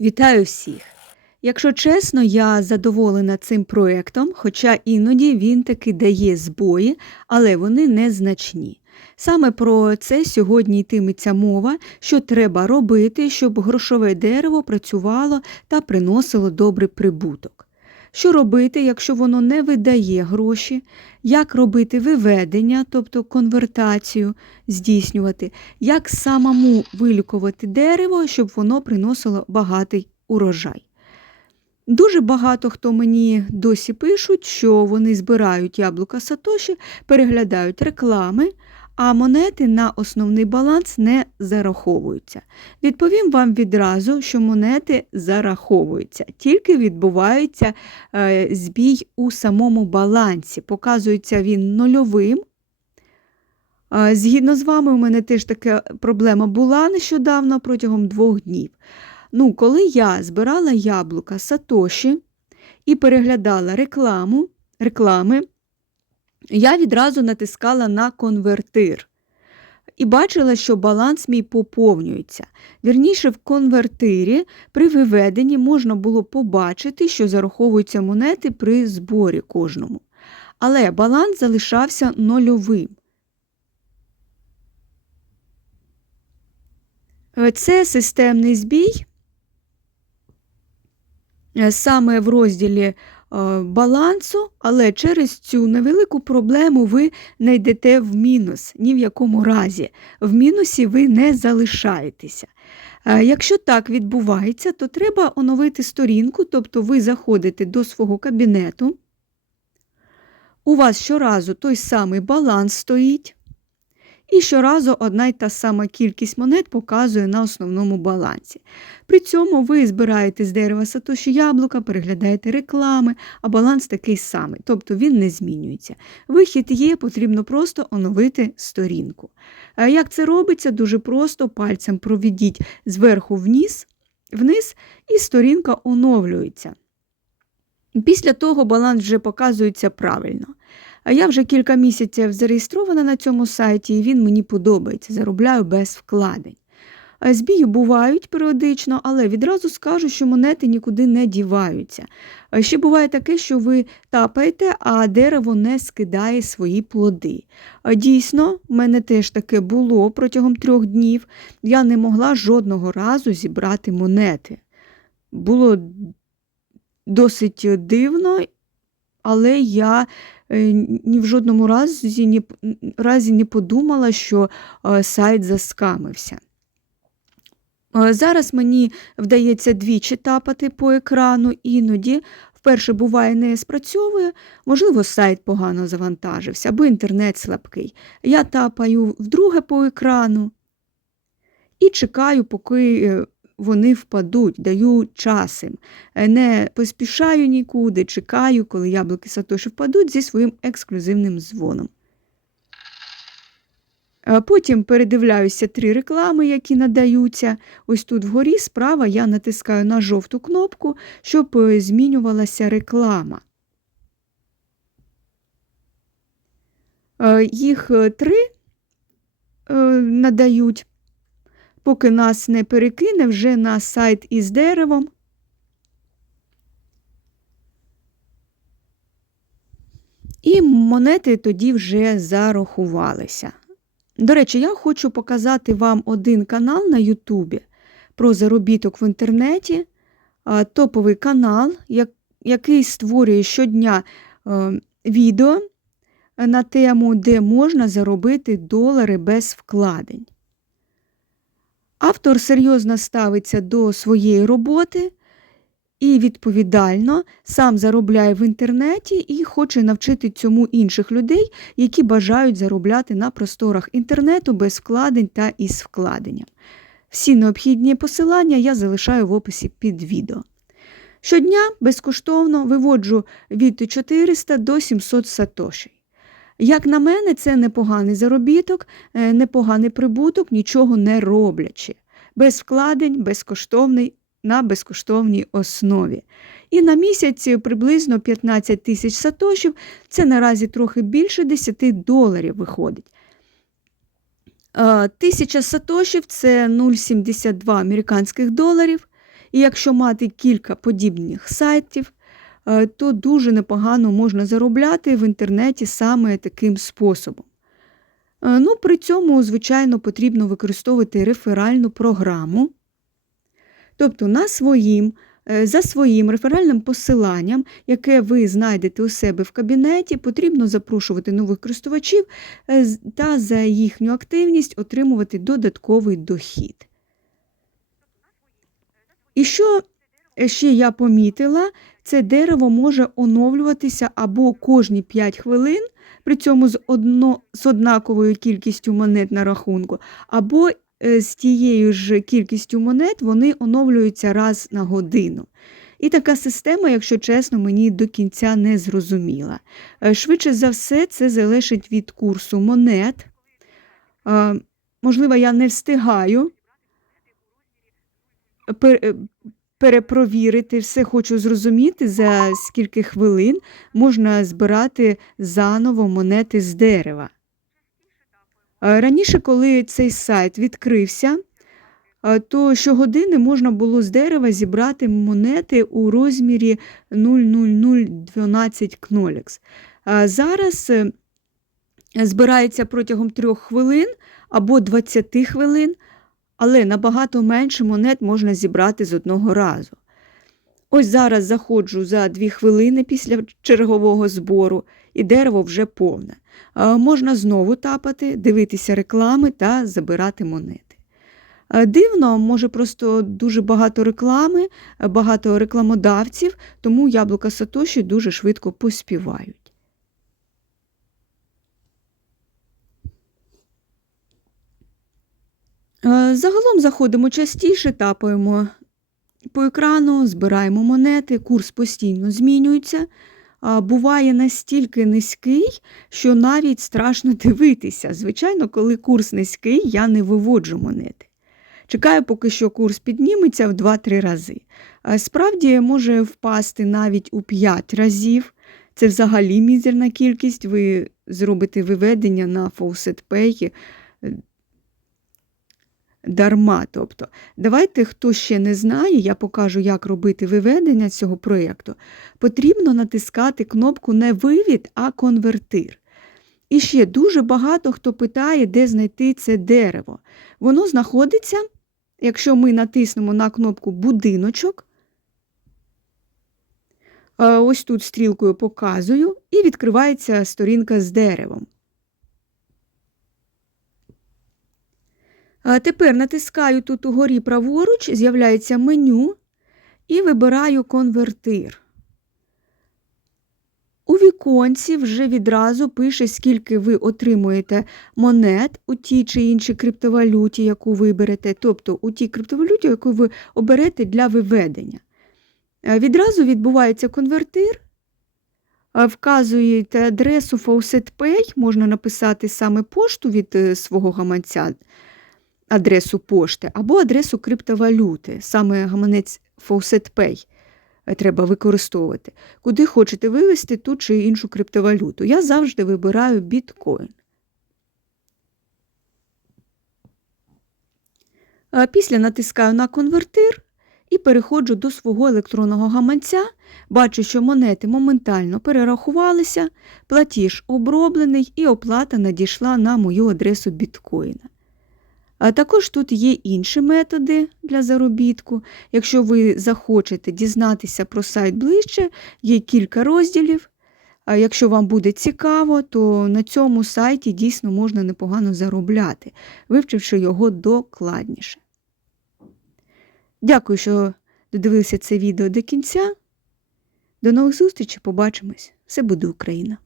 Вітаю всіх! Якщо чесно, я задоволена цим проєктом, хоча іноді він таки дає збої, але вони незначні. Саме про це сьогодні йтиметься мова, що треба робити, щоб грошове дерево працювало та приносило добрий прибуток. Що робити, якщо воно не видає гроші, як робити виведення, тобто конвертацію здійснювати, як самому вилікувати дерево, щоб воно приносило багатий урожай. Дуже багато хто мені досі пишуть, що вони збирають яблука Сатоші, переглядають реклами, а монети на основний баланс не зараховуються. Відповім вам відразу, що монети зараховуються, тільки відбувається е, збій у самому балансі. Показується він нульовим. Е, Згідно з вами, у мене теж така проблема була нещодавно протягом двох днів. Ну, коли я збирала яблука Сатоші і переглядала рекламу, реклами, я відразу натискала на конвертир і бачила, що баланс мій поповнюється. Вірніше, в конвертирі при виведенні можна було побачити, що зараховуються монети при зборі кожному. Але баланс залишався нульовим. Це системний збій. Саме в розділі балансу, але через цю невелику проблему ви не йдете в мінус ні в якому разі. В мінусі ви не залишаєтеся. Е, Якщо так відбувається, то треба оновити сторінку, тобто ви заходите до свого кабінету. У вас щоразу той самий баланс стоїть. І щоразу одна й та сама кількість монет показує на основному балансі. При цьому ви збираєте з дерева сатоші яблука, переглядаєте реклами, а баланс такий самий, тобто він не змінюється. Вихід є, потрібно просто оновити сторінку. Як це робиться? Дуже просто пальцем проведіть зверху вниз, вниз і сторінка оновлюється. Після того баланс вже показується правильно. А я вже кілька місяців зареєстрована на цьому сайті, і він мені подобається, заробляю без вкладень. Збії бувають періодично, але відразу скажу, що монети нікуди не діваються. Ще буває таке, що ви тапаєте, а дерево не скидає свої плоди. Дійсно, в мене теж таке було протягом трьох днів. Я не могла жодного разу зібрати монети. Було досить дивно, але я ні в жодному разі ні, разі не подумала, що е, сайт заскамився. Е, зараз мені вдається двічі тапати по екрану, іноді вперше буває не спрацьовує, можливо, сайт погано завантажився, або інтернет слабкий. Я тапаю вдруге по екрану і чекаю, поки вони впадуть, даю час їм. Не поспішаю нікуди, чекаю, коли яблуки Сатоші впадуть зі своїм ексклюзивним дзвоном. Потім передивляюся три реклами, які надаються. Ось тут вгорі справа я натискаю на жовту кнопку, щоб змінювалася реклама. Їх три надають поки нас не перекине вже на сайт із деревом. І монети тоді вже зарахувалися. До речі, я хочу показати вам один канал на Ютубі про заробіток в інтернеті, топовий канал, який створює щодня е, відео на тему, де можна заробити долари без вкладень. Автор серйозно ставиться до своєї роботи і відповідально сам заробляє в інтернеті і хоче навчити цьому інших людей, які бажають заробляти на просторах інтернету без вкладень та із вкладенням. Всі необхідні посилання я залишаю в описі під відео. Щодня безкоштовно виводжу від 400 до 700 сатошей. Як на мене, це непоганий заробіток, е, непоганий прибуток, нічого не роблячи. Без вкладень, безкоштовний на безкоштовній основі. І на місяць приблизно 15 тисяч сатошів, це наразі трохи більше 10 доларів виходить. Тисяча сатошів це 0,72 американських доларів. І якщо мати кілька подібних сайтів, е, то дуже непогано можна заробляти в інтернеті саме таким способом. Е, Ну, При цьому, звичайно, потрібно використовувати реферальну програму. Тобто на своїм, е, за своїм реферальним посиланням, яке ви знайдете у себе в кабінеті, потрібно запрошувати нових користувачів е, та за їхню активність отримувати додатковий дохід. І що ще я помітила, це дерево може оновлюватися або кожні 5 хвилин, при цьому з, одно, з однаковою кількістю монет на рахунку, або е, з тією ж кількістю монет вони оновлюються раз на годину. І така система, якщо чесно, мені до кінця не зрозуміла. Е, Швидше за все, це залежить від курсу монет. Е, Можливо, я не встигаю перепровірити все, хочу зрозуміти, за скільки хвилин можна збирати заново монети з дерева. Е, Раніше, коли цей сайт відкрився, е, то щогодини можна було з дерева зібрати монети у розмірі 00012 кнолікс. Зараз е, збирається протягом трьох хвилин або 20 хвилин, але набагато менше монет можна зібрати з одного разу. Ось зараз заходжу за 2 хвилини після чергового збору, і дерево вже повне. Можна знову тапати, дивитися реклами та забирати монети. Дивно, може просто дуже багато реклами, багато рекламодавців, тому яблука Сатоші дуже швидко поспівають. Загалом заходимо частіше, тапаємо по екрану, збираємо монети, курс постійно змінюється. Буває настільки низький, що навіть страшно дивитися. Звичайно, коли курс низький, я не виводжу монети. Чекаю, поки що курс підніметься в 2-3 рази. Справді може впасти навіть у 5 разів. Це взагалі мізерна кількість. Ви зробите виведення на Faucet Pay е, дарма. Тобто, давайте, хто ще не знає, я покажу, як робити виведення цього проєкту. Потрібно натискати кнопку не вивід, а конвертир. І ще дуже багато хто питає, де знайти це дерево. Воно знаходиться, якщо ми натиснемо на кнопку будиночок, е, ось тут стрілкою показую, і відкривається сторінка з деревом. Тепер натискаю тут угорі праворуч, з'являється меню і вибираю конвертир. У віконці вже відразу пише, скільки ви отримуєте монет у тій чи іншій криптовалюті, яку виберете, тобто у тій криптовалюті, яку ви оберете для виведення. Е, Відразу відбувається конвертир. Е, Вказуєте адресу Faucet Pay, можна написати саме пошту від е, свого гаманця, адресу пошти, або адресу криптовалюти, саме гаманець Faucet Pay е, треба використовувати. Куди хочете вивести ту чи іншу криптовалюту. Я завжди вибираю біткоін. Після натискаю на конвертир і переходжу до свого електронного гаманця. Бачу, що монети моментально перерахувалися, платіж оброблений і оплата надійшла на мою адресу біткоїна. А також тут є інші методи для заробітку. Якщо ви захочете дізнатися про сайт ближче, є кілька розділів. А якщо вам буде цікаво, то на цьому сайті дійсно можна непогано заробляти, вивчивши його докладніше. Дякую, що додивилися це відео до кінця. До нових зустрічей, побачимось! Все буде Україна!